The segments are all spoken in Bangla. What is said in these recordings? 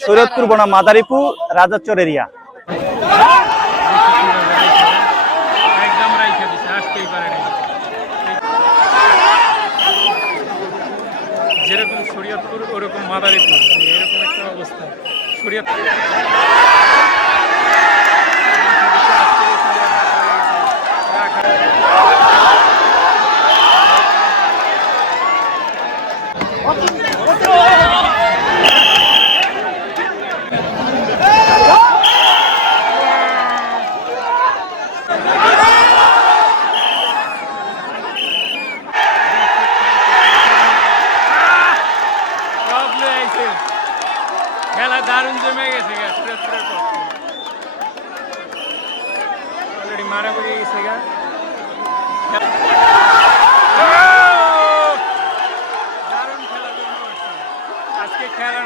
শরীয়তপুর বনাম মাদারীপুর রাজাচর এরিয়া। যেরকম শরীয়তপুর ওরকম মাদারীপুর, এরকম একটা অবস্থা। শরীয়তপুর খেলা দারুণ জমে গেছে গা। শরীয়তপুরের পক্ষে অলরেডি মারামারি গেছে গা। দারুণ খেলা জমে উঠছে আজকে খেলা।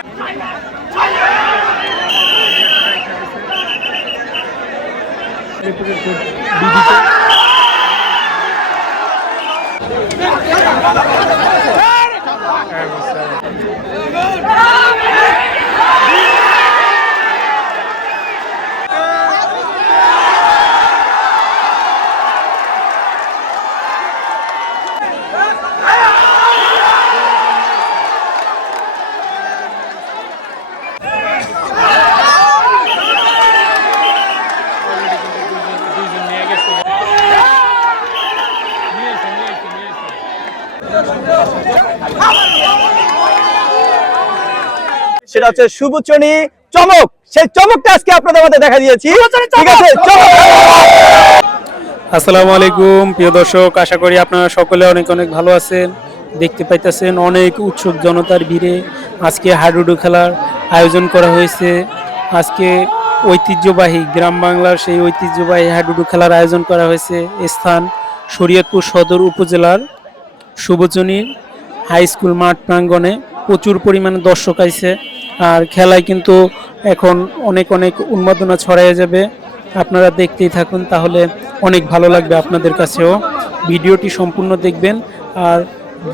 সেটা হচ্ছে শুভচনী চমক। সেই চমকটা আজকে আপনাদের মধ্যে দেখা দিয়েছি। ঠিক আছে, আসসালামু আলাইকুম প্রিয় দর্শক, আশা করি আপনারা সকলে অনেক অনেক ভালো আছেন। দেখতে পাইতেছেন অনেক উৎসুক জনতার ভিড়ে আজকে হাডুডু খেলার আয়োজন করা হয়েছে। আজকে ঐতিহ্যবাহী গ্রাম বাংলার সেই ঐতিহ্যবাহী হাডুডু খেলার আয়োজন করা হয়েছে। স্থান শরীয়তপুর সদর উপজেলার শুভচনী হাই স্কুল মাঠ প্রাঙ্গণে। প্রচুর পরিমাণে দর্শক আইছে। আর খেলায় কিন্তু এখন অনেক অনেক উন্মাদনা ছড়াইয়া যাবে। আপনারা দেখতেই থাকুন, তাহলে অনেক ভালো লাগবে আপনাদের কাছেও। ভিডিওটি সম্পূর্ণ দেখবেন আর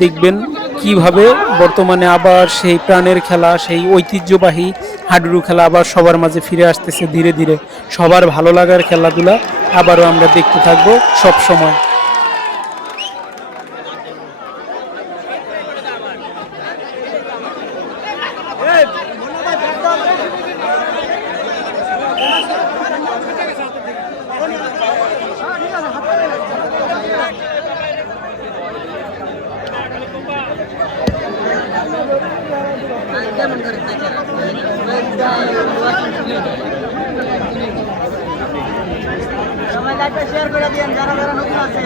দেখবেন কিভাবে বর্তমানে আবার সেই প্রাণের খেলা, সেই ঐতিহ্যবাহী হাডুডু খেলা আবার সবার মাঝে ফিরে আসতেছে ধীরে ধীরে। সবার ভালো লাগার খেলাধুলা আবারও আমরা দেখতে থাকবো সব সময়। সবাই লাইভটা শেয়ার করে দিন, যারা যারা নতুন আছে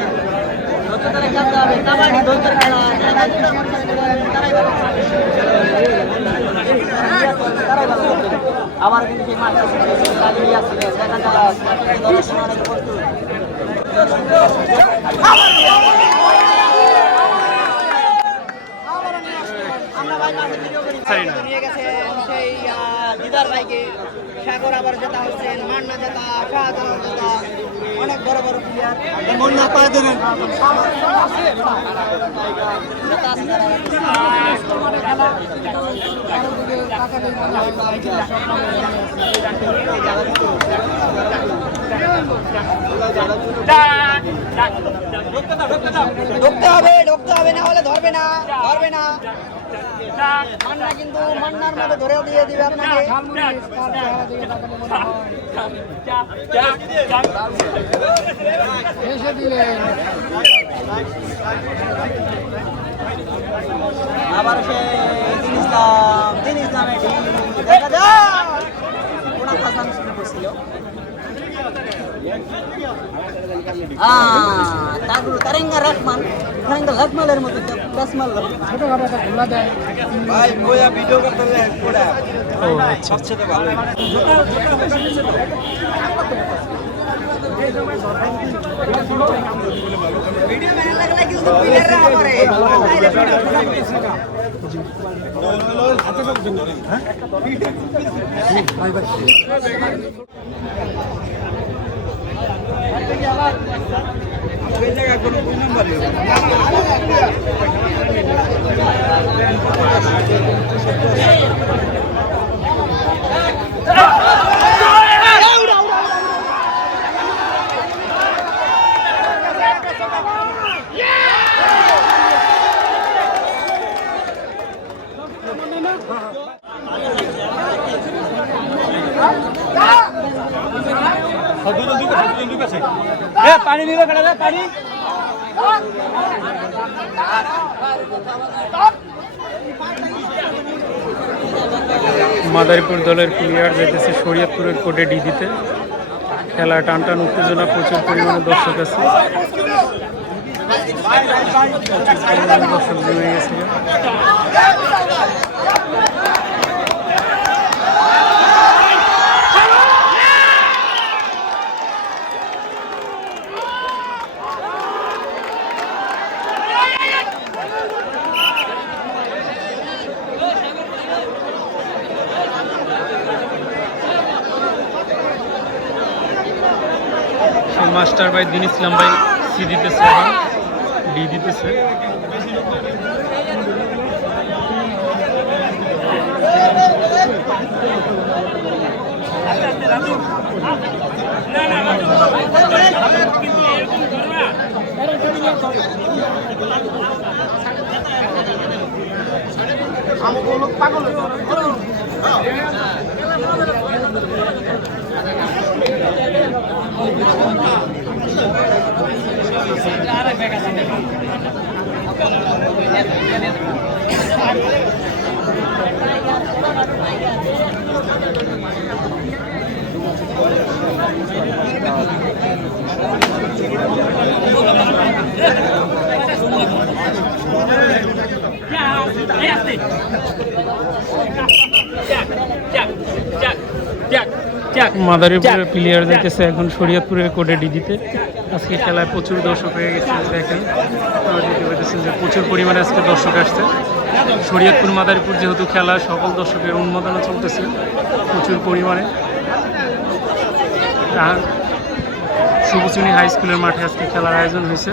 নতুন তারা খেলতে হবে। কাবাডি ধৈর্যের খেলা, আমার কিন্তু সেই মাঠটা লাগিয়ে আসছে দেখা যায় দর্শন অনেক প্রস্তুত। আমরা ভাই মাঠে ভিডিও করি, নিয়ে গেছে সেই দিদার ভাইকে। সাগর আবার জেতা হচ্ছেন, মান্না জেতা, শাহজাহান জেতা, অনেক বড় বড় প্লেয়ার। মন্না পায়ে দেবেন ঢুকতে হবে, না হলে ধরবে না। মান্না কিন্তু মান্নার মতো ধরেও দিয়ে দিবে আপনাকে। আবার সে দিন ইসলামে দেখা যায় ওনার কাছে শুরু করছিল। তারপর তারেঙ্গা রহমানের মতো কাসমাল ভাই বইয়া ভিডিও করতে পুরা সবচেয়ে ভালো ভিডিও মেলা লাগলে কিন্তু প্লেয়ার রা করে তাইলে ভাই ভাই এই জায়গা কোনো কোন নাম্বার নেই। পানি নিল কেটে পানি মাদারীপুর দলের প্লেয়ার যেতেছে শরীয়তপুরের কোর্টে ডি দিতে। খেলা টানটান উত্তেজনা, প্রচুর পরিমাণে দর্শক আছে। দর্শক জমে গেছে। মাস্টার ভাই দিন ইসলাম ভাই সি দিতেছে, এখন ডি দিতেছে। মাদারীপুরের প্লেয়ার যাইতেছে এখন শরীয়তপুরের কোর্টে ডি দিতে। আজকে খেলায় প্রচুর দর্শক হয়ে গেছে, দেখেন দেখতে পাইতেছেন যে প্রচুর পরিমাণে আজকে দর্শক আসছে। শরীয়তপুর মাদারীপুর যেহেতু খেলা, সকল দর্শকের উন্মাদনা চলতেছে প্রচুর পরিমাণে। শুভচুনি হাই স্কুলের মাঠে আজকে খেলার আয়োজন হয়েছে।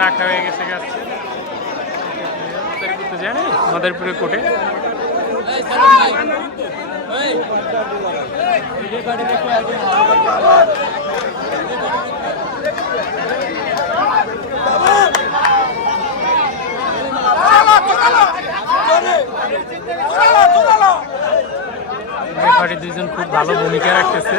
রাখা হয়ে গেছে গাছ করতে যায় না মাদারীপুরের কোর্টে। রেফারি দুইজন খুব ভালো ভূমিকা রাখতেছে।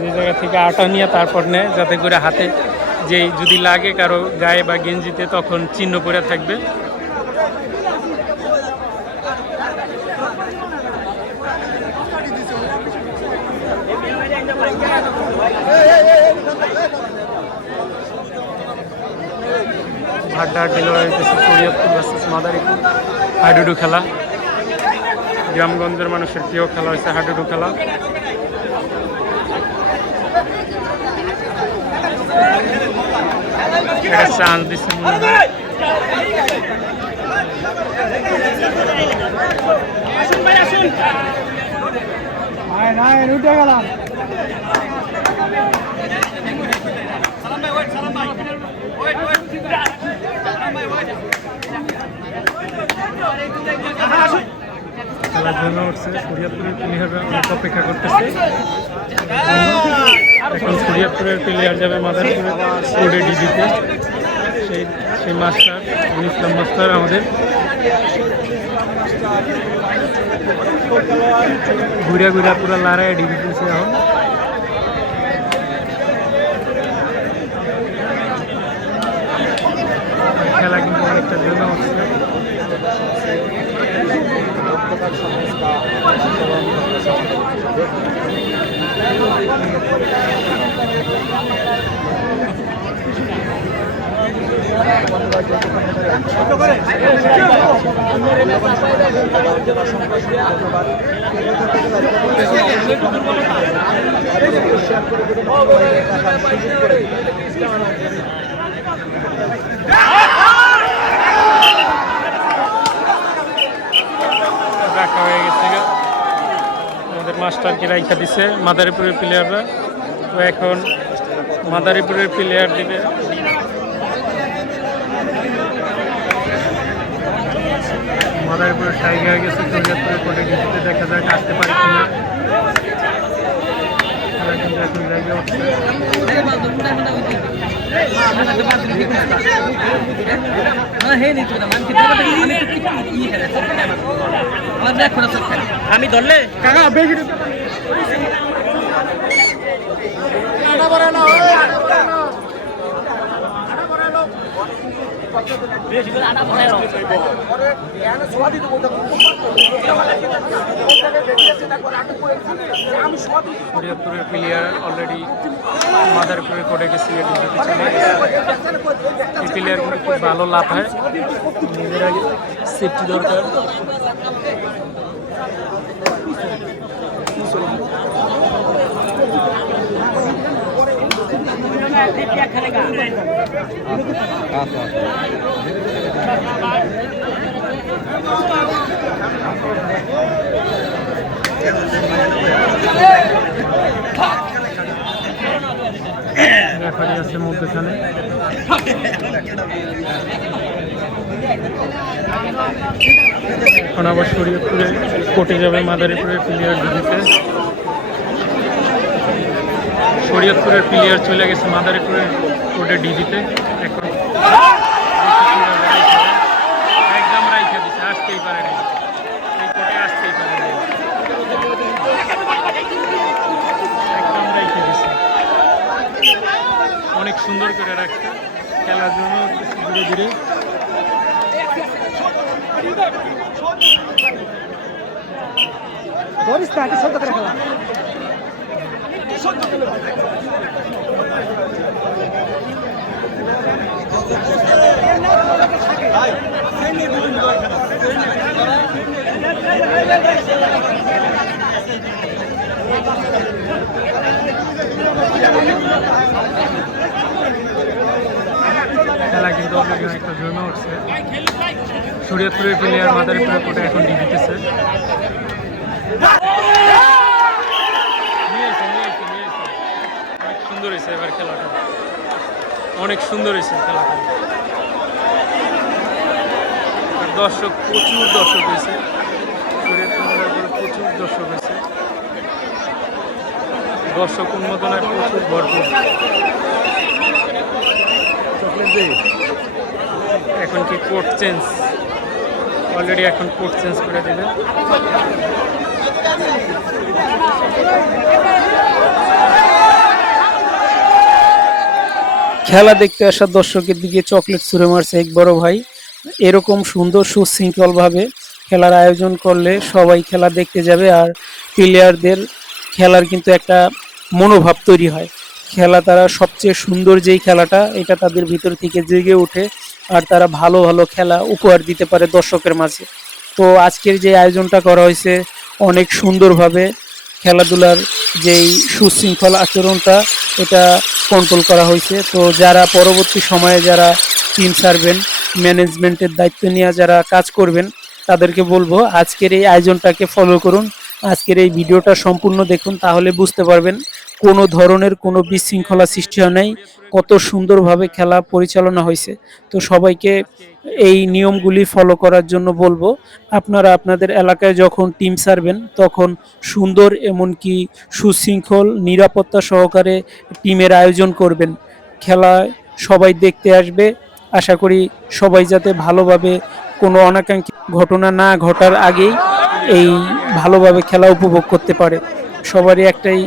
যে জায়গা থেকে আটা নিয়ে তারপর নেয়, যাতে করে হাতে যেই যদি লাগে কারো গায়ে বা গেঞ্জিতে তখন চিহ্ন পড়ে থাকবে। হাড্ডাহাড্ডি লড়াই হইতেছে শরীয়তপুর ভার্সেস মাদারীপুর হাডুডু খেলা। গ্রামগঞ্জের মানুষের প্রিয় খেলা হয়েছে হাডুডু খেলা। এটা চান্স দিচ্ছে মনে হয়। খেলার জন্য উঠছে শরীয়তপুরের প্লেয়াররা অনেক অপেক্ষা করতেছে। এখন শরীয়তপুরের প্লেয়ার যাবে মাদারীপুরের কোর্টে ডি দিতে। সেই মাস্টার ইসলাম মাস্টার আমাদের ঘুরে ঘুরে পুরো লড়াই ডি দিতেছে। এখন খেলা কিন্তু অনেকটা জন্য হচ্ছে। রাখা হয়ে গেছে। মাস্টারকে রাইখা দিছে মাদারীপুরের প্লেয়াররা। তো এখন মাদারীপুরের প্লেয়ার দিবে। মাদারীপুরের টাইগার গেছে শরীয়তপুরের কোর্টে গেছে, দেখা যাক আসতে পারে কিনা। খেলা কিন্তু এখন জায়গায় উঠছে। আমি ধরলে কাকা বেশি শরীয়তপুরের প্লেয়ার অলরেডি মাদারীপুরের কোর্টে গেছে। এই প্লেয়ার কিন্তু খুব ভালো লাভ হয়, নিজের আগে সেফটি দরকার। রেফারি আছে মধ্যখানে। এখন আবার শরীয়তপুরে কোর্টে যাবে মাদারীপুরের প্লেয়ার ডিবিতে। শরীয়তপুরের প্লেয়ার চলে গেছে মাদারীপুরের কোর্টে ডিবিতে। এখন একদম রাইখা দিচ্ছে, আসতেই পারে না, এই কোর্টে আসতেই পারে না, একদম রাইখা দিচ্ছে। অনেক সুন্দর করে রাখছে খেলার জন্য ধীরে ধীরে। খেলা কিন্তু অলরেডি অনেকটা জমে উঠছে। শরীয়তপুরের প্লেয়ার মাদারীপুরের কোর্টে এখন ডিবিতেছে। অনেক সুন্দর হয়েছে এবার খেলাটা, অনেক সুন্দর হয়েছে খেলাটা। দর্শক, প্রচুর দর্শক হয়েছে, শরীয়তপুরের প্রচুর দর্শক হয়েছে। দর্শক উন্মোদনের প্রচুর ভরপুর। এখন কি কোর্ট চেঞ্জ, অলরেডি এখন কোর্ট চেঞ্জ করে দেবে। খেলা দেখতে আসা দর্শকের দিকে চকলেট ছুঁড়ে মারছে এক বড় ভাই। এরকম সুন্দর সুশৃঙ্খলভাবে খেলার আয়োজন করলে সবাই খেলা দেখতে যাবে, আর প্লেয়ারদের খেলার কিন্তু একটা মনোভাব তৈরি হয়। খেলা তারা সবচেয়ে সুন্দর যেই খেলাটা, এটা তাদের ভিতর থেকে জেগে ওঠে, আর তারা ভালো ভালো খেলা উপহার দিতে পারে দর্শকের মাঝে। তো আজকের যে আয়োজনটা করা হয়েছে অনেক সুন্দরভাবে, খেলাধুলার যেই সুশৃঙ্খল আচরণটা এটা কন্ট্রোল করা হয়েছে। তো যারা পরবর্তী সময়ে যারা টিম সার্ভেন ম্যানেজমেন্টের দায়িত্ব নিয়ে যারা কাজ করবেন তাদেরকে বলবো আজকের এই আয়োজনটাকে ফলো করুন, আজকের এই ভিডিওটা সম্পূর্ণ দেখুন, তাহলে বুঝতে পারবেন কোনো ধরনের কোনো বিশৃঙ্খলা সৃষ্টি হয় নাই, কত সুন্দরভাবে খেলা পরিচালনা হয়েছে। তো সবাইকে এই নিয়মগুলি ফলো করার জন্য বলবো। আপনারা আপনাদের এলাকায় যখন টিম সারবেন তখন সুন্দর এমনকি সুশৃঙ্খল নিরাপত্তা সহকারে টিমের আয়োজন করবেন। খেলায় সবাই দেখতে আসবে, আশা করি সবাই যাতে ভালোভাবে কোনো অনাকাঙ্ক্ষী ঘটনা না ঘটার আগেই এই ভালোভাবে খেলা উপভোগ করতে পারে। সবারই একটাই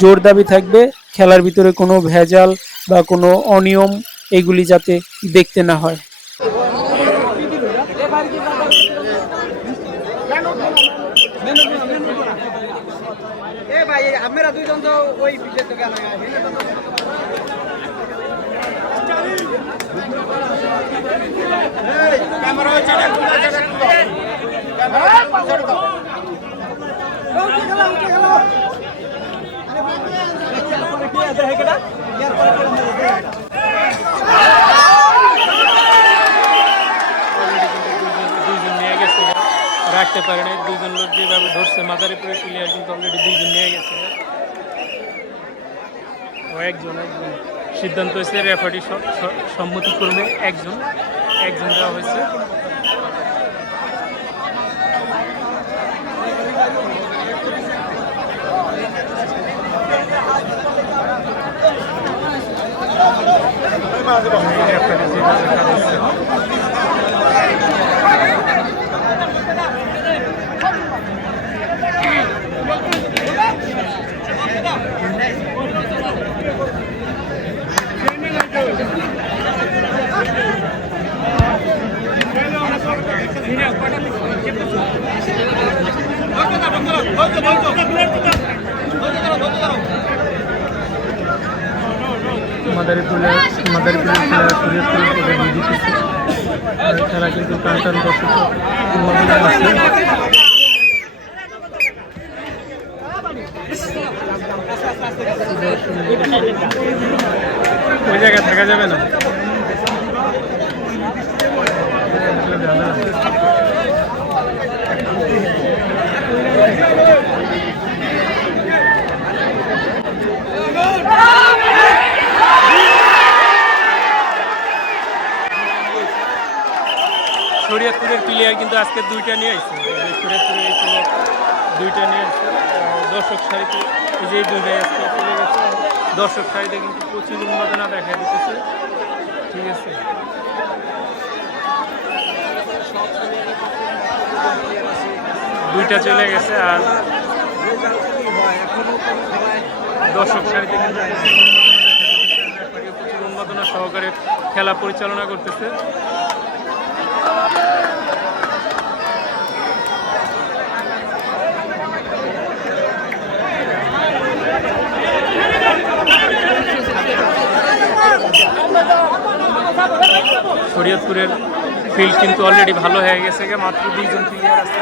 জোর দাবি থাকবে, খেলার ভিতরে কোনো ভেজাল বা কোনো অনিয়ম এগুলি যাতে দেখতে না হয়। আপনারা দুইজন তো ওই বিষয়ে তো কেন ক্যামেরা হচ্ছে রাখতে পারে না। দুজন লোক যেভাবে ধরছে মাদারীপুরের প্লেয়ার কিন্তু অলরেডি দুইজন নিয়ে গেছে। ও একজন সিদ্ধান্ত হয়েছে রেফারি সম্মতিক্রমে একজন দেওয়া হয়েছে। মাদারীপুরের খেলা শরীয়তপুরের কোর্টে দিয়ে দিতেছে। খেলা কিন্তু টান টান দর্শক ওই জায়গায় থাকা যাবে না। শরীয়তপুরের প্লেয়ার কিন্তু আজকে দুইটা নিয়ে আসছে। শরীয়তপুরের এই প্লেয়ার দুইটা নিয়ে আসছে। দর্শক সারিতে এই যে দুইটাই আজকে চলে গেছে। দর্শক সারিতে কিন্তু প্রচুর উন্মাদনা দেখা দিতেছে। ঠিক আছে, দুইটা চলে গেছে। আর দর্শক সারিতে কিন্তু প্রচুর উন্মাদনা সহকারে খেলা পরিচালনা করতেছে। শরীয়তপুরের ফিল্ড কিন্তু অলরেডি ভালো হয়ে গেছে, মাত্র দুইজন প্লেয়ার আছে।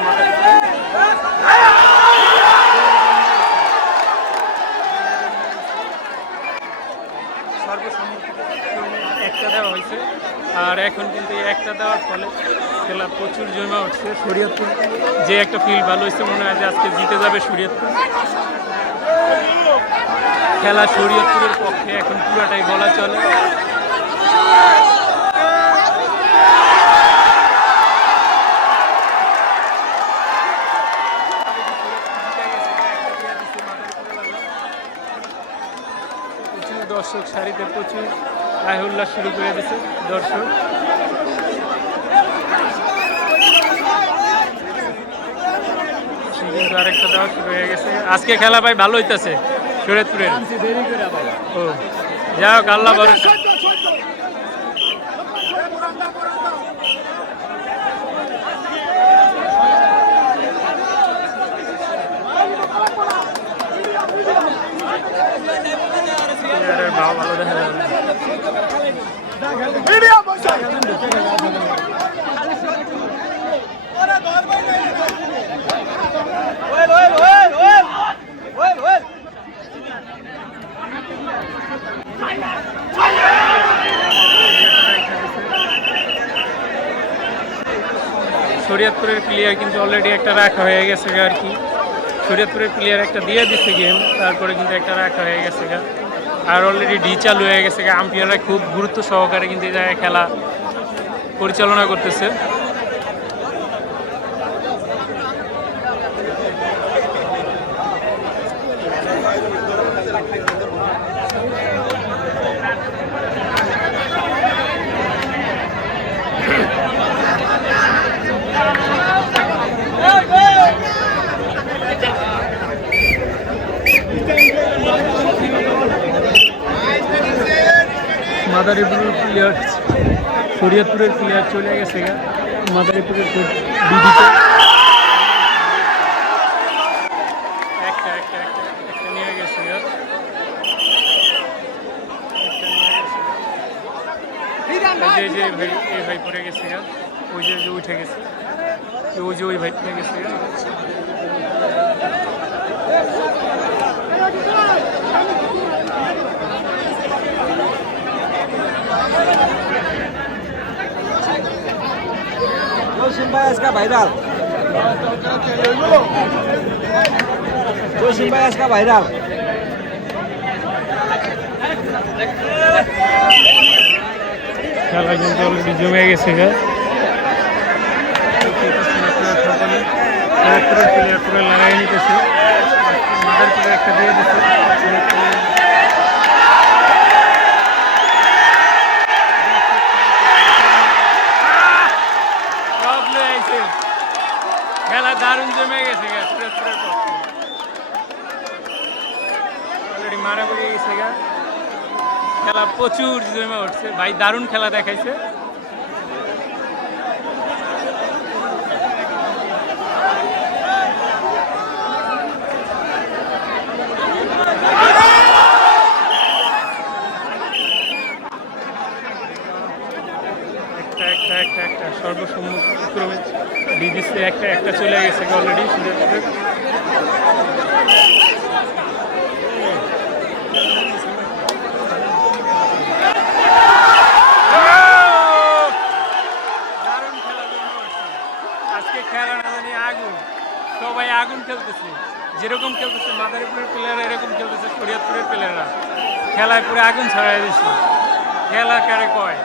একটা দেওয়া হয়েছে, আর এখন কিন্তু একটা দেওয়ার ফলে খেলা প্রচুর জমা উঠছে। শরীয়তপুর যে একটা ফিল্ড ভালো হয়েছে, মনে হয় যে আজকে জিতে যাবে শরীয়তপুর। খেলা শরীয়তপুরের পক্ষে এখন পুরাটাই বলা চলে। দর্শক সারিতে প্রচুর আয় উল্লাস শুরু করে দিচ্ছে দর্শক। কিন্তু আরেকটা দেওয়া শুরু হয়ে গেছে। আজকে খেলা ভাই ভালো হইতেছে শরীয়তপুরের। ও যাই হোক, আল্লাহ ভরসা। ভালো দেখা যাবে। শরীয়তপুরের প্লেয়ার কিন্তু অলরেডি একটা রাখা হয়ে গেছে আর কি। শরীয়তপুরের প্লেয়ার একটা দিয়ে দিচ্ছে গেম, তারপরে কিন্তু একটা রাখা হয়ে গেছে। আর অলরেডি ডি চালু হয়ে গেছে। আম্পায়াররা খুব গুরুত্ব সহকারে কিন্তু এই জায়গায় খেলা পরিচালনা করতেছে। মাদারীপুরের প্লেয়ার শরীয়তপুরের প্লেয়ার চলে গেছে মাদারীপুরের বিডিতে। একটা নিয়ে গেছে, এই ভাই পড়ে গেছে, ওই যে উঠে গেছে, ওই ভাই পড়ে গেছে। ভাইরাল খেলা কিন্তু অলরেডি জমে গেছে গা প্লেয়ার পুরো লাগাই নিতেছে মাদার প্লেয়ার একটা দিয়ে দিচ্ছে খেলা দারুণ জমে গেছে অলরেডি মারামারি গেছে গা খেলা প্রচুর জমে উঠছে ভাই দারুণ খেলা দেখাইছে একটা সর্বসম্মতক্রমে ডিজিসে একটা চলে গেছে অলরেডি আজকে খেলা না জানি আগুন সবাই আগুন খেলতেছে যেরকম খেলতেছে মাদারীপুরের প্লেয়াররা এরকম খেলতেছে শরীয়তপুরের প্লেয়াররা খেলায় পুরো আগুন ছড়াই দিচ্ছে খেলা কারে কয়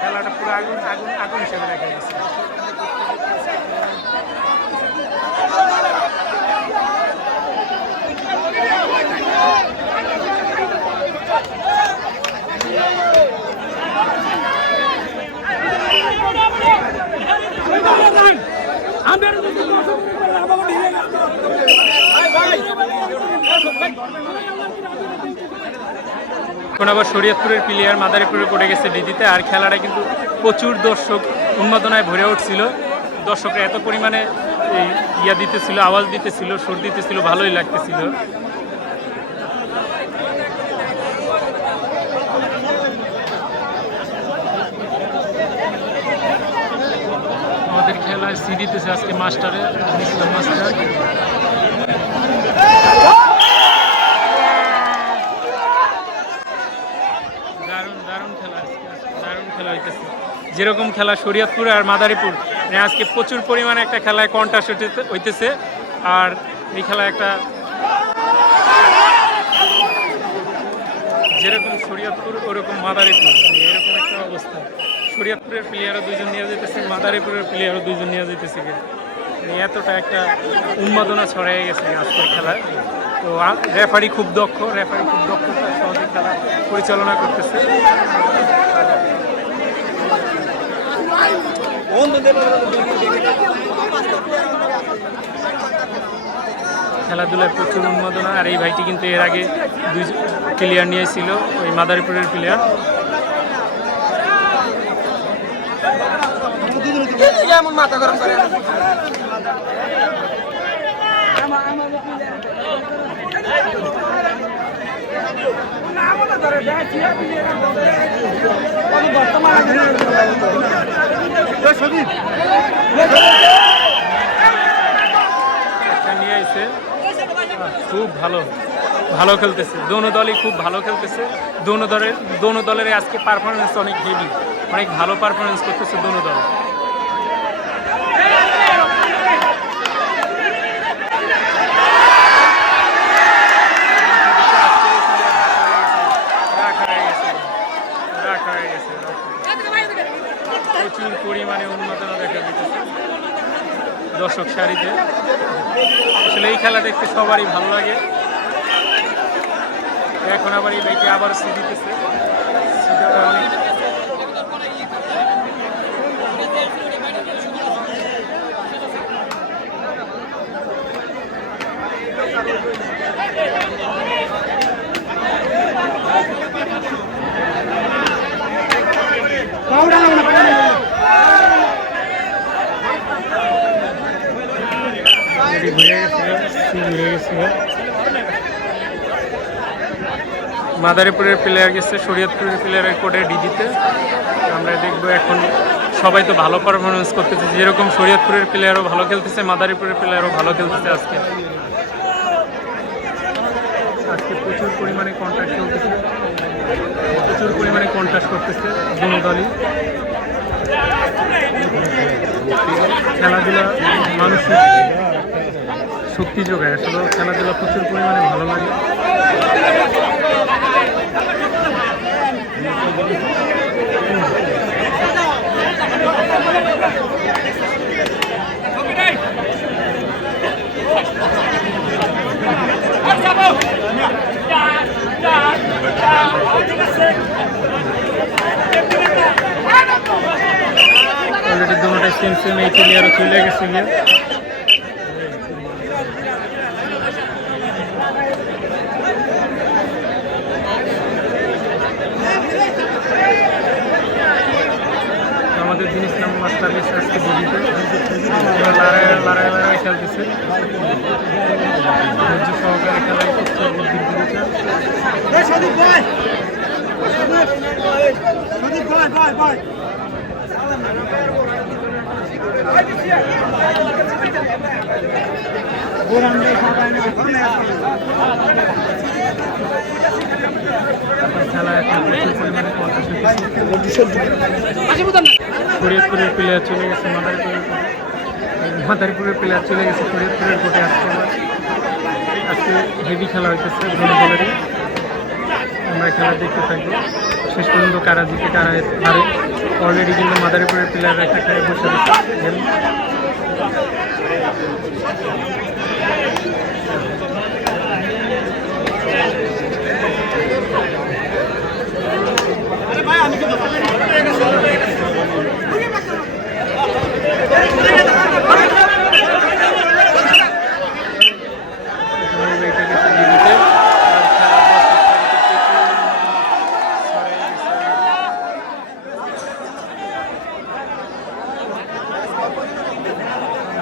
খেলাটা পুরো আগুন আগুন আগুন হিসেবে দেখা গেছে এখন আবার শরীয়তপুরের প্লেয়ার মাদারীপুরে পড়ে গেছে ডিজিতে আর খেলাটা কিন্তু প্রচুর দর্শক উন্মাদনায় ভরে উঠছিল দর্শকরা এত পরিমাণে ইয়া দিতেছিল আওয়াজ দিতেছিল সুর দিতেছিল ভালোই লাগতেছিল আমাদের খেলায় সি দিতেছে আজকে মাস্টারে মাস্টার দারুণ খেলা হইতেছে যেরকম খেলা শরীয়তপুর আর মাদারীপুর আজকে প্রচুর পরিমাণে একটা খেলায় কন্টাস্ট হইতেছে আর এই খেলা একটা যেরকম শরীয়তপুর ওরকম মাদারীপুর এরকম একটা অবস্থা শরীয়তপুরের প্লেয়ারও দুইজন নিয়ে যেতেছে মাদারীপুরের প্লেয়ারও দুইজন নিয়ে যেতেছে এতটা একটা উন্মাদনা ছড়াই গেছে আজকের খেলায় তো রেফারি খুব দক্ষ তার সহজে খেলা পরিচালনা করতেছে খেলাধুলায় প্রচুর উন্মাদনা আর এই ভাইটি কিন্তু এর আগে দুই প্লেয়ার নিয়েছিল ওই মাদারীপুরের প্লেয়ার মাথা গরম করে খুব ভালো খেলতেছে দোনো দলই খুব ভালো খেলতেছে দোনো দলের আজকে পারফরমেন্স অনেক হেভি অনেক ভালো পারফরমেন্স করতেছে দোনো দল প্রচুর পরিমাণে উন্মাদনা দেখা যেতেছে দর্শক সারিতে আসলে এই খেলা দেখতে সবারই ভালো লাগে এখন আবার এই বাইকে আবার সি দিতেছে অনেক মাদারীপুরের প্লেয়ার গেছে শরীয়তপুরের প্লেয়ারের কোর্টে ডিজিতে আমরা দেখবো এখন সবাই তো ভালো পারফরমেন্স করতেছে যেরকম শরীয়তপুরের প্লেয়ারও ভালো খেলতেছে মাদারীপুরের প্লেয়ারও ভালো খেলতেছে আজকে প্রচুর পরিমাণে কন্ট্যাক্ট চলতেছে প্রচুর পরিমাণে কন্ট্যাক্ট করতেছে দুনো দলই খেলাধুলা মানসিক শক্তি যোগায়, আসলে খেলাধুলা প্রচুর পরিমাণে ভালো লাগে। অলরেডি দুটোটাই সেম সেম, এই প্লেয়ারও চলে গেছে গিয়ে। আমাদের দিন ইসলাম মাস্টার আজকে বুঝিতে লড়াই খেলতেছে, ধৈর্য সহকারে খেলায় করছে বুদ্ধির বিরুদ্ধে। খেলা এখন প্রচুর পরিমাণে ফরিদপুরের প্লেয়ার চলে গেছে মাদারীপুরের প্লেয়ার চলে গেছে ফরিদপুরের কোর্টে। আজকে হেভি খেলা হইতেছে দুই দলেরই। আমরা খেলা দেখতে থাকবো শেষ পর্যন্ত, কারা জিতে কারা হারে। অলরেডি কিন্তু মাদারীপুরের প্লেয়াররা একটা খেলায় বসে গেছে।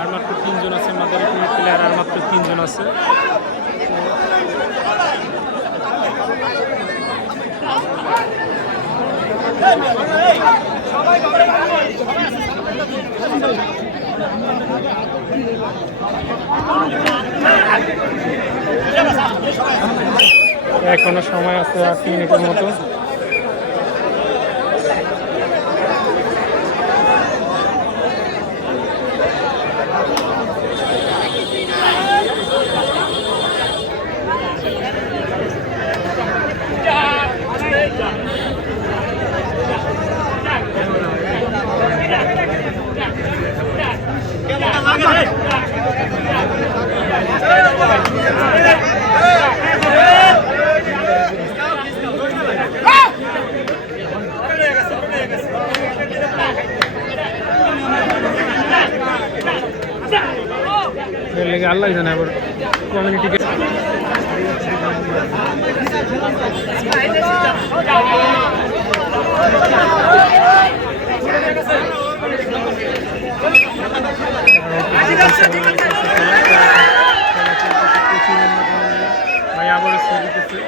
আর মাত্র 3 জন আছে মাদারীপুরের প্লেয়ার, আর মাত্র 3 জন আছে। এখনো সময় আছে 8 মিনিটের মতো। আল্লাহ জানে আবার কমিউনিটিকে ভাই আবারও ছেড়ে দিতেছে।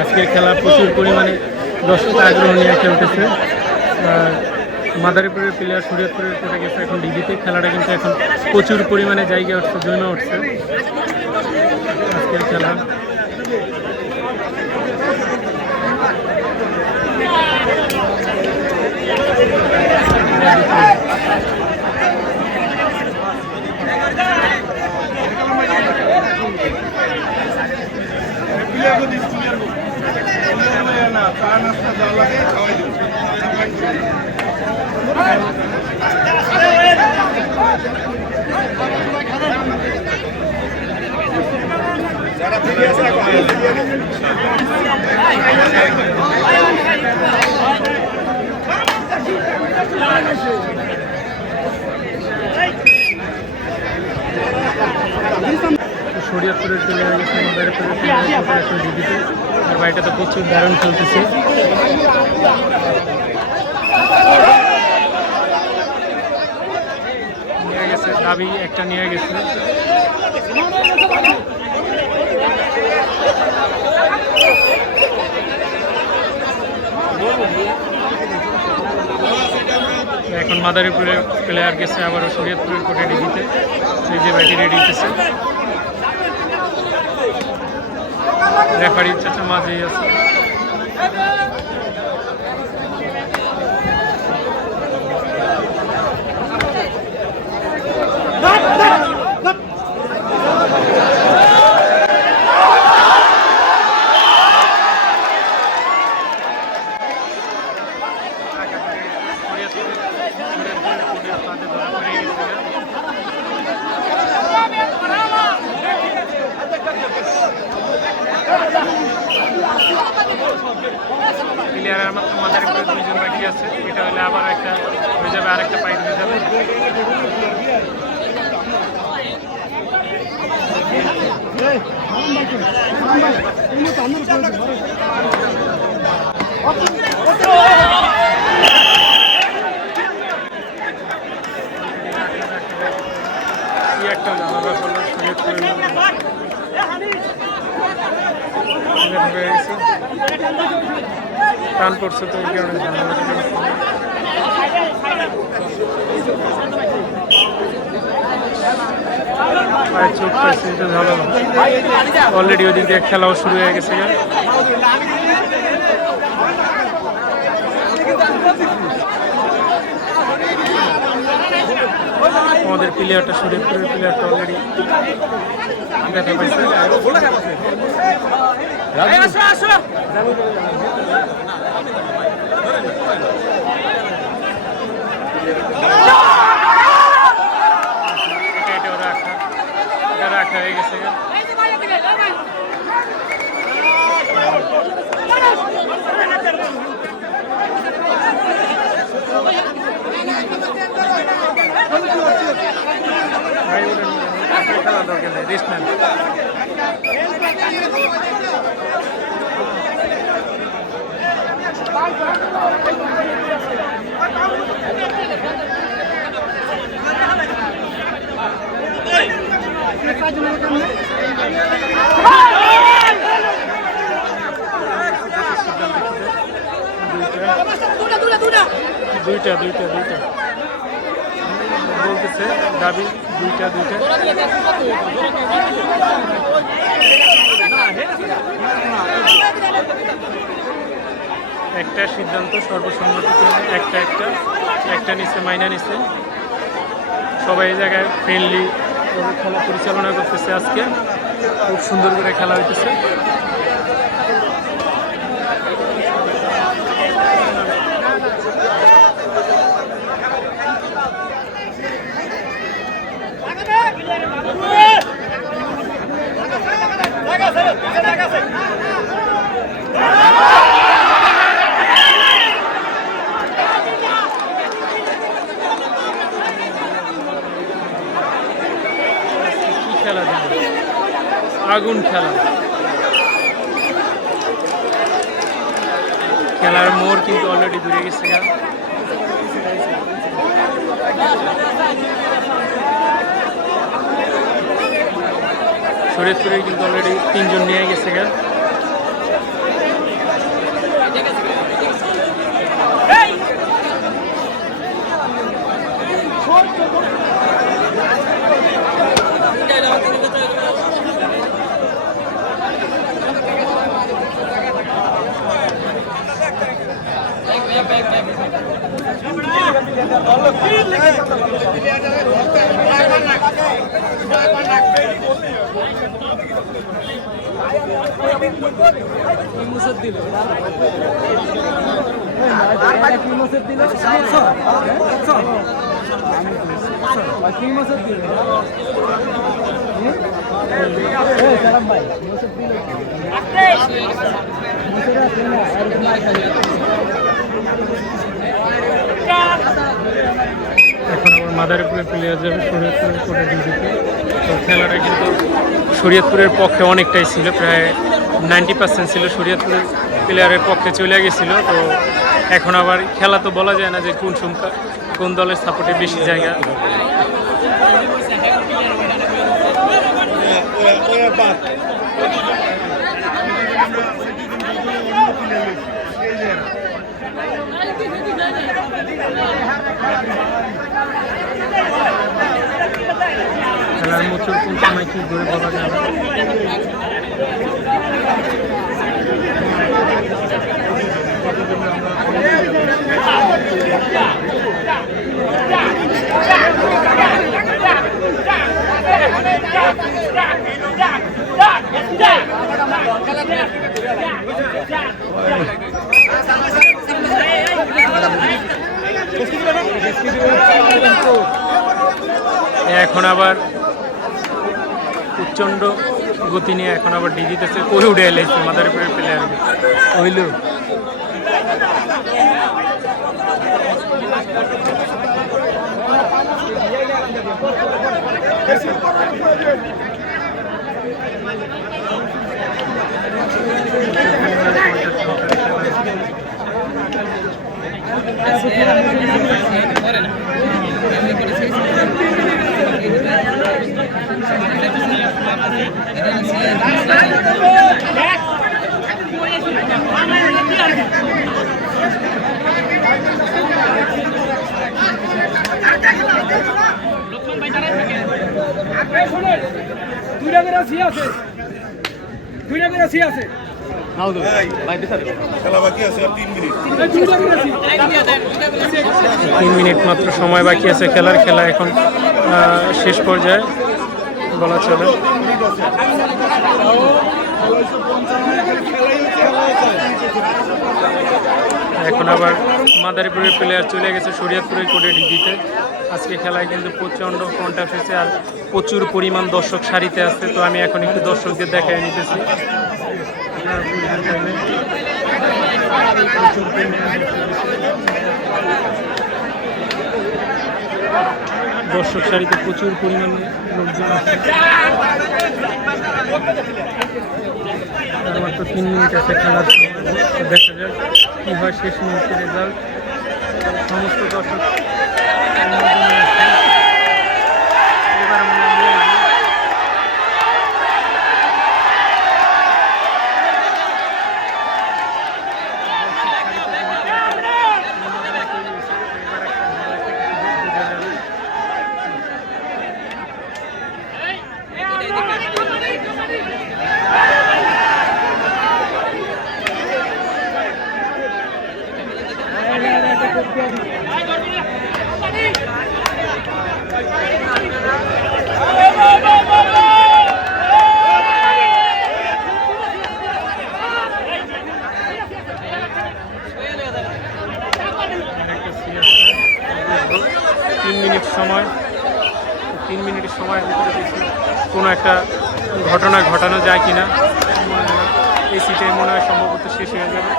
আজকের খেলা প্রচুর পরিমাণে দর্শক আগ্রহ নিয়ে খেলতেছে। মাদারীপুরের প্লেয়ার শরীয়তপুরের কোর্টে গেছে এখন ডিবিতে। খেলাটা কিন্তু এখন প্রচুর পরিমাণে জায়গা উঠছে, জমে উঠছে আজকের খেলা। শরীয়তপুরের চলে গেছে মাদারীপুরের দিদিতে। আর বাড়িটা তো প্রচুর দারুণ খেলতেছে। নিয়ে গেছে গাবি একটা নিয়ে গেছে। এখন মাদারীপুরের প্লেয়ার গেছে আবারও শরীয়তপুরের কোর্টে রেডিতে, এই যে ভাইটি রেডি হতেছে। রেফারির চাচা মাঝেই আছে। প্লেয়ারের মাত্র মাদারীপুরে 2 জন বাকি আছে, এটা হলে আবার একটা হয়ে যাবে, আরেকটা পাইপ হয়ে যাবে। একটা ঝামেলা করলো টান পড়ছে, তো এই কারণে চোখ পাইছে, ভালো অলরেডি ওদিক দিয়ে খেলাও শুরু হয়ে গেছে। আমাদের প্লেয়ারটা শরীয়তপুরের প্লেয়ারটা অলরেডি দেখা পাইছে। এটা রাখা হয়ে গেছে। খেলা দরকার নেই, রেস্ট নেন। দুইটা বলতেছে দাবি, দুইটা একটা সিদ্ধান্ত সর্বসম্মতিক্রমে একটা নিচে মাইনা নিচে সবাই এই জায়গায় ফ্রেন্ডলি খেলা পরিচালনা করতেছে। আজকে খুব সুন্দর করে খেলা হইতেছে। খেলা আগুন খেলা, খেলার মোড় কিন্তু অলরেডি ঘুরে গেছে। শরীয়তপুরে কিন্তু অলরেডি 3 জন নিয়ে গেছে। এখন আবার মাদারীপুরের প্লেয়ার যাবে শরীয়তপুরের কোর্টে ডিউটিতে। তো খেলাটা কিন্তু শরীয়তপুরের পক্ষে অনেকটাই ছিল, প্রায় 90% ছিল শরীয়তপুরের প্লেয়ারের পক্ষে চলে গেছিল। তো এখন আবার খেলা তো বলা যায় না যে কোন দলের সাপোর্টে বেশি জায়গা। খেলার মোচর কোন সময় কি ধরে বলা যায় না। এখন আবার প্রচন্ড গতি নিয়ে এখন আবার ডিজিতেছে কই উঠে এলাইছে মাদারীপুরের প্লেয়ার হইল। দুইটা করে সি আছে, দুইটা করে সি আছে। খেলা বাকি আছে আর 3 মিনিট। 3 মিনিট মাত্র সময় বাকি আছে খেলার। খেলা এখন শেষ পর্যায়ে বলা চলে। এখন আবার মাদারীপুরের প্লেয়ার চলে গেছে শরীয়তপুরের কোর্টে ডিজিতে। আজকে খেলায় কিন্তু প্রচণ্ড কন্টাক্ট হয়েছে আর প্রচুর পরিমাণ দর্শক সারিতে আসছে। তো আমি এখন একটু দর্শকদের দেখায় নিতেছি। দর্শক সারিতে প্রচুর পরিমাণে লোকজন আছে। মাত্র 3 মিনিট আছে খেলার। দেখা যাক কি হয় শেষ মুহূর্তে রেজাল্ট। সমস্ত দর্শক এবার মনে হয় তিন মিনিটের সময়ের ভিতরে দেখি কোনো একটা ঘটনা ঘটানো যায় কিনা। এই সিটাই মনে হয় সম্ভবত শেষ হয়ে যাবে।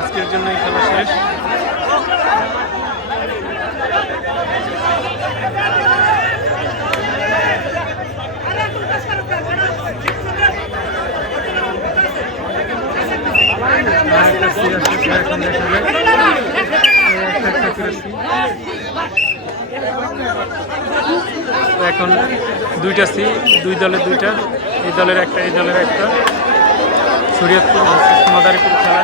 আজকের জন্য এই খেলা শেষ। এখন দুইটা সি, দুই দলের দুইটা, এই দলের একটা এই দলের একটা। শরীয়তপুর মাদারীপুর খেলা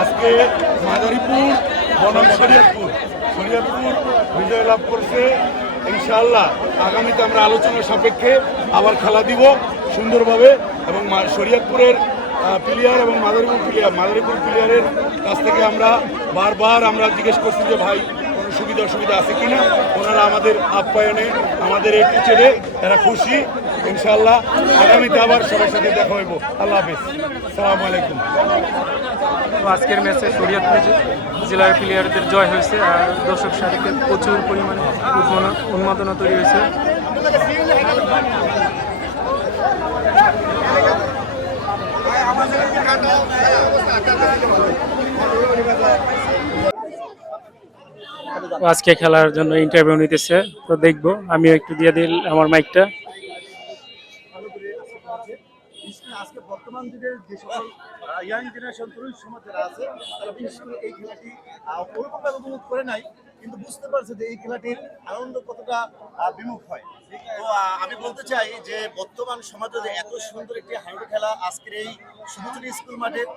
আজকে মাদারীপুর বনাম শরীয়তপুর বিজয় লাভ করছে। ইনশাআল্লাহ আগামীতে আমরা আলোচনা সাপেক্ষে আবার খেলা দিব সুন্দরভাবে এবং শরীয়তপুরের প্লেয়ার এবং মাদারীপুর প্লেয়ারের কাছ থেকে আমরা বারবার জিজ্ঞেস করছি যে ভাই কোনো সুবিধা অসুবিধা আছে কিনা। ওনারা আমাদের আপ্যায়নে, আমাদের এই টিচারে তারা খুশি। ইনশাআল্লাহ আগামীতে আবার সবার সাথে দেখা হইব। আল্লাহ হাফেজ, আসসালামু আলাইকুম। আজকের ম্যাচে শরীয়তপুর জেলার প্লেয়ারদের জয় হয়েছে আর দর্শক সারিতে প্রচুর পরিমাণে উন্মাদনা তৈরি হয়েছে। আজকে খেলার জন্য ইন্টারভিউ নিতেছে, তো দেখবো। আমিও একটু দিয়ে দিল আমার মাইকটা। আজকে বর্তমান যুগের যে সকল ইয়াং জেনারেশন তরুণ সমাজ যারা আছে তারা বিশেষ করে এই খেলাটি ওরকমভাবে উপভোগ করে নাই, কিন্তু বুঝতে পারছে যে এই খেলাটির আনন্দ কতটা বিমুখ হয়। তো আমি বলতে চাই যে বর্তমান সমাজে যে এত সুন্দর একটি হাডুডু খেলা আজকের এই শুভচুনি স্কুল মাঠের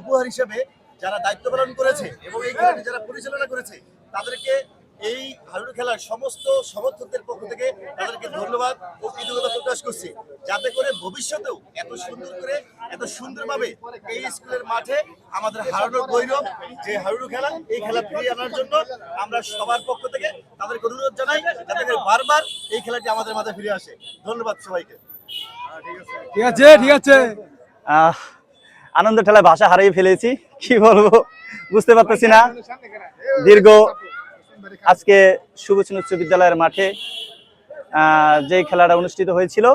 উপহার হিসেবে যারা দায়িত্ব পালন করেছে এবং এই খেলাটি যারা পরিচালনা করেছে তাদেরকে এই হাডুডু খেলার সমস্ত সমর্থকদের পক্ষ থেকে তাদেরকে ধন্যবাদ ও কৃতজ্ঞতা প্রকাশ করছি, যাতে করে ভবিষ্যতেও এত সুন্দর করে এত সুন্দরভাবে এই স্কুলের মাঠে আমাদের হারানোর গৌরব যে হাডুডু খেলা, এই খেলা ফিরিয়ে আনার জন্য আমরা সবার পক্ষ থেকে তাদেরকে অনুরোধ জানাই যাতে করে বারবার এই খেলাটি আমাদের মাঝে ফিরে আসে। ধন্যবাদ সবাইকে। ঠিক আছে, ঠিক আছে। আনন্দ ঠেলায় ভাষা হারিয়ে ফেলেছি, কি বলবো বুঝতে পারতেছি না। দীর্ঘ আজকে শুভচুনি উচ্চ বিদ্যালয়ের মাঠে যে খেলাটা অনুষ্ঠিত হয়েছিল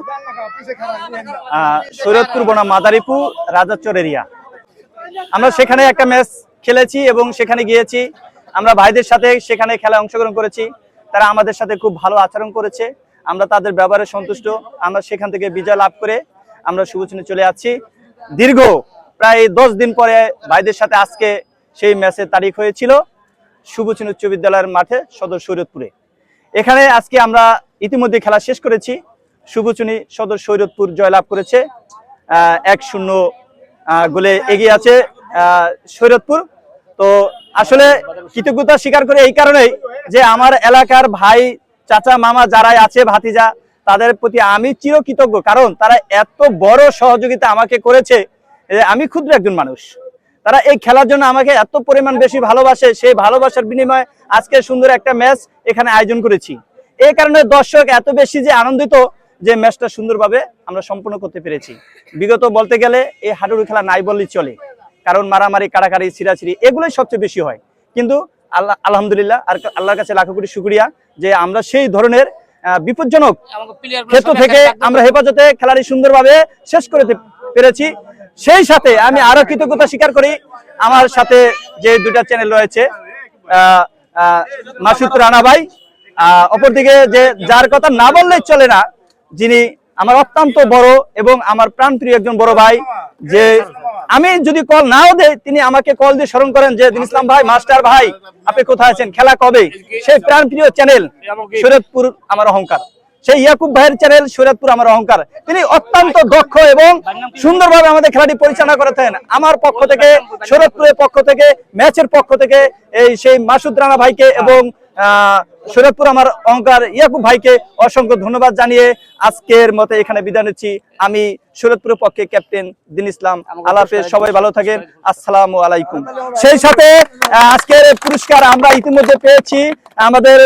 শরীয়তপুর বনাম মাদারীপুর রাজাচর এরিয়া, আমরা সেখানে একটা ম্যাচ খেলেছি এবং সেখানে গিয়েছি। আমরা ভাইদের সাথে সেখানে খেলায় অংশগ্রহণ করেছি, তারা আমাদের সাথে খুব ভালো আচরণ করেছে, আমরা তাদের ব্যবহারে সন্তুষ্ট। আমরা সেখান থেকে বিজয় লাভ করে আমরা শুভচুনি চলে যাচ্ছি। দীর্ঘ প্রায় 10 দিন পরে ভাইদের সাথে আজকে সেই ম্যাচের তারিখ হয়েছিল শুভচুনি উচ্চ বিদ্যালয়ের মাঠে সদর শরীয়তপুরে। এখানে আজকে আমরা ইতিমধ্যে খেলা শেষ করেছি। শুভচুনি সদর শরীয়তপুর জয়লাভ করেছে, 1-0 গোলে এগিয়ে আছে শরীয়তপুর। তো আসলে কৃতজ্ঞতা স্বীকার করে এই কারণেই যে আমার এলাকার ভাই চাচা মামা যারাই আছে ভাতিজা, তাদের প্রতি আমি চিরকৃতজ্ঞ, কারণ তারা এত বড় সহযোগিতা আমাকে করেছে। আমি ক্ষুদ্র একজন মানুষ, তারা এই খেলার জন্য আমাকে এত পরিমাণ বেশি ভালোবাসে, সেই ভালোবাসার বিনিময়ে আজকে সুন্দর একটা ম্যাচ এখানে আয়োজন করেছি। এই কারণে দর্শক এত বেশি যে আনন্দিত যে ম্যাচটা সুন্দরভাবে আমরা সম্পন্ন করতে পেরেছি। বিগত বলতে গেলে এই হাডুডু খেলা নাই বললেই চলে, কারণ মারামারি কাড়াকাড়ি ছিঁড়াছিঁড়ি এগুলোই সবচেয়ে বেশি হয়। কিন্তু আলহামদুলিল্লাহ আর আল্লাহর কাছে লাখো কোটি শুকরিয়া যে আমরা সেই ধরনের বিপজ্জনক ক্ষেত্র থেকে আমরা হেফাজতে খেলাটি সুন্দরভাবে শেষ করতে পেরেছি। সেই সাথে আমি আরো কৃতজ্ঞতা স্বীকার করি আমার সাথে যে দুটা চ্যানেল রয়েছে, মাসুদ রানা ভাই, অপরদিকে যে যার কথা না বললেই চলে না, যিনি আমার অত্যন্ত বড় এবং আমার প্রাণপ্রিয় একজন বড় ভাই, যে আমি যদি কল নাও দেই তিনি আমাকে কল দিয়ে স্মরণ করেন যে দিন ইসলাম ভাই, মাস্টার ভাই আপনি কোথায় আছেন, খেলা কবে। সেই প্রাণপ্রিয় চ্যানেল শরীয়তপুর আমার অহংকার, সেই ইয়াকুব ভাইয়ের চ্যানেল শরীয়তপুর আমার অহংকার। তিনি অত্যন্ত দক্ষ এবং সুন্দরভাবে আমাদের খেলাটি পরিচালনা করেছেন। আমার পক্ষ থেকে, শরীয়তপুরের পক্ষ থেকে, ম্যাচের পক্ষ থেকে এই সেই মাসুদ রানা ভাইকে এবং শরীয়তপুর আমার অহংকার ইয়াকুব ভাইকে অসংখ্য ধন্যবাদ জানিয়ে আজকের মতো এখানে বিদায় নিচ্ছি। আমি শরীয়তপুরের পক্ষে ক্যাপ্টেন দিন ইসলাম। আল্লাহ হাফেজ, সবাই ভালো থাকেন, আসসালামু আলাইকুম। সেই সাথে আজকের পুরস্কার আমরা ইতিমধ্যে পেয়েছি আমাদের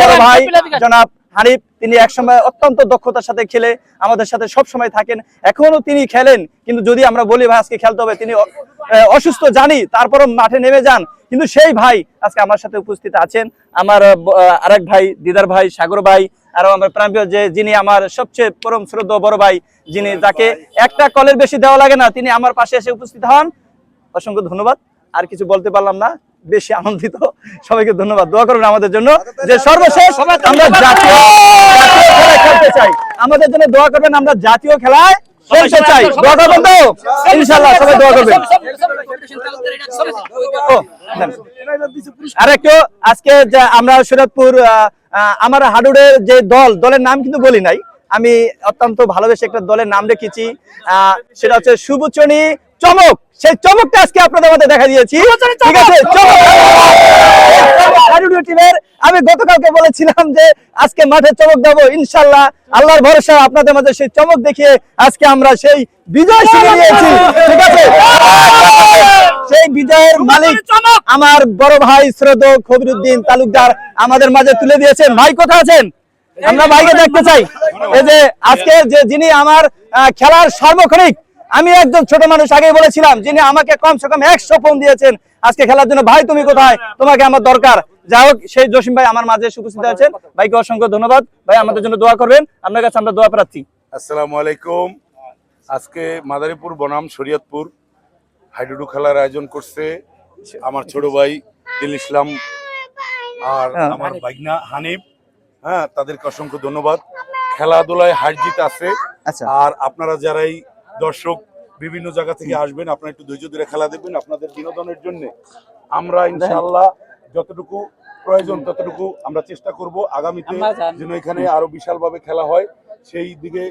বড় ভাই জনাব হানিফ। তিনি একসময় অত্যন্ত দক্ষতার সাথে খেলে আমাদের সাথে সব সময় থাকেন, এখনো তিনি খেলেন। কিন্তু যদি আমরা বলি ভাই আজকে খেলতে হবে, তিনি অসুস্থ জানি, তারপরও মাঠে নেমে যান। কিন্তু সেই ভাই আজকে আমার সাথে উপস্থিত আছেন, আমার আরেক ভাই দিদার ভাই, সাগর ভাই, আরো আমার প্রাণপ্রিয় যে যিনি আমার সবচেয়ে পরম শ্রদ্ধেয় বড় ভাই, যিনি যাকে একটা কলের বেশি দেওয়া লাগে না, তিনি আমার পাশে এসে উপস্থিত হন। অসংখ্য ধন্যবাদ, আর কিছু বলতে পারলাম না, বেশি আনন্দিত। সবাইকে ধন্যবাদ, দোয়া করুন আমাদের জন্য যে সর্বশেষ আমরা জাতীয় খেলায় খেলতে চাই। আমাদের জন্য দোয়া করবেন, আমরা জাতীয় খেলায় খেলতে চাই। দোয়া করবেন তো ইনশাআল্লাহ, সবাই দোয়া করবেন। আর একটু আজকে আমরা শরীয়তপুর আমার হাডুডের যে দলের নাম কিন্তু বলি নাই, আমি অত্যন্ত ভালোবেসে একটা দলের নাম রেখেছি, সেটা হচ্ছে শুভচুনি চমক, সেই চমকটা আজকে আপনাদের মধ্যে দেখা দিয়েছি। ঠিক আছে, চমক হাডুডু টিমের। আমি গতকালকে বলেছিলাম যে আজকে মাঠে চমক দেবো, ইনশাআল্লাহ আল্লাহর ভরসা আপনাদের মাঝে সেই চমক দেখিয়ে আজকে আমরা সেই বিজয় ছিনিয়ে নিয়েছি। ঠিক আছে, সেই বিজয়ের মালিক আমার বড় ভাই শ্রদ্ধেয় খবিরউদ্দিন তালুকদার আমাদের মাঝে তুলে দিয়েছেন। ভাই কোথায় আছেন? আমরা ভাইকে দেখতে চাই। এই যে আজকে যে যিনি আমার খেলার সার্বক্ষণিক, আমি একজন ছোট মানুষ আগেই বলেছিলাম, যিনি আমাকে কমসে কম 100 ফোন দিয়েছেন আজকে খেলার জন্য, ভাই তুমি কোথায়, তোমাকে আমার দরকার। যাই হোক, সেই জসিম ভাই আমার মাঝে উপস্থিত আছেন। ভাইকে অসংখ্য ধন্যবাদ। ভাই আমাদের জন্য দোয়া করবেন, আপনার কাছে আমরা দোয়া প্রার্থী। আসসালামু আলাইকুম। আজকে মাদারীপুর বনাম শরীয়তপুর হাডুডু খেলার আয়োজন করছে আমার ছোট ভাই দিল ইসলাম আর আমার ভাগনা হানিফ। হ্যাঁ, তাদেরকে অসংখ্য ধন্যবাদ। খেলাধুলায় হার জিত আছে। আচ্ছা। আর আপনারা যারাই দর্শক বিভিন্ন জায়গা থেকে আসবেন, আপনারা একটু ধৈর্য ধরে খেলা দেখবেন আপনাদের বিনোদনের জন্য। আমরা ইনশাআল্লাহ যতটুকু প্রয়োজন ততটুকু আমরা চেষ্টা করব আগামীতে যেন এখানে আরো বিশালভাবে খেলা হয়, সেই দিকে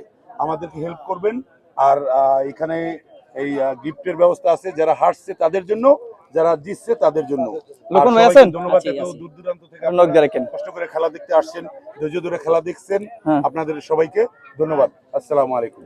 আমাদেরকে হেল্প করবেন। আর এখানে এই গিফটের ব্যবস্থা আছে, যারা হারছে তাদের জন্য, যারা জিতছে তাদের জন্য। লোকন ভাই আছেন? ধন্যবাদ, এত দূর দূরান্ত থেকে কষ্ট করে খেলা দেখতে আসছেন, ধৈর্য ধরে খেলা দেখছেন, আপনাদের সবাইকে ধন্যবাদ। আসসালামু আলাইকুম।